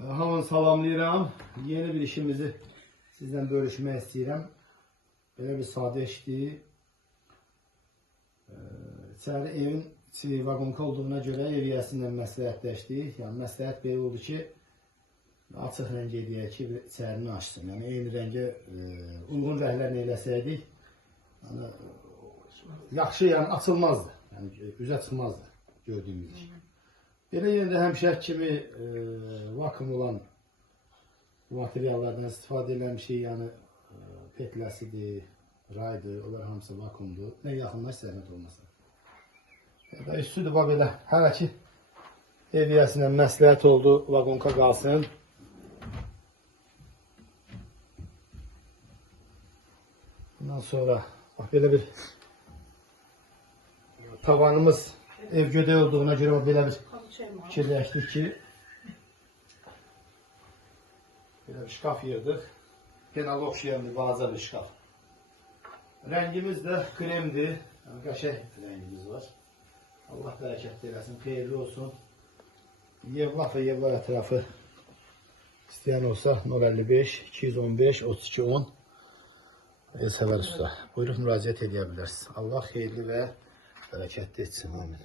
Hamını salamlayıram. Yeni bir işimizi sizden bölüşmək istəyirəm. Belə bir sadə işdir. İçəri evin vagonka olduğuna görə ev yiyəsindən məsləhətləşdik. Yəni məsləhət belə oldu ki, açıq rəng edək ki, içərini açsın. Yəni eyni rəngə uyğun rənglərlə eləsəydik, yəni, yaxşı, yəni açılmazdı. Yəni üzə çıxmazdı gördüyümüz iş. Belə yerdə həmişək kimi vakum olan materiallardan istifadə eləmişik. Yəni petləsidir, raydır, onlar hamısı vakumdur. Nə yaxınlaş zəhmət olmasa. Üstüdür bax belə. Hələ ki ev yiyəsindən məsləhət oldu, vagonka qalsın. Bundan sonra bax belə bir tavanımız ev gödək olduğuna görə belə bir fikirləşdik ki, belə bir şkaf yığdıq. Genel oxşayan bir balaca bir şkaf. Rəngimiz də kremdir. Yəni, qəşəng rəngimiz var. Allah bərəkət eləsin, xeyirli olsun. Yevlaf və Yevlar ətrafı istəyən olsa 055 215 32 10 Elsəvər Usta. Buyurub müraciət edə bilərsiniz. Allah xeyirli və bərəkətli etsin. Amin.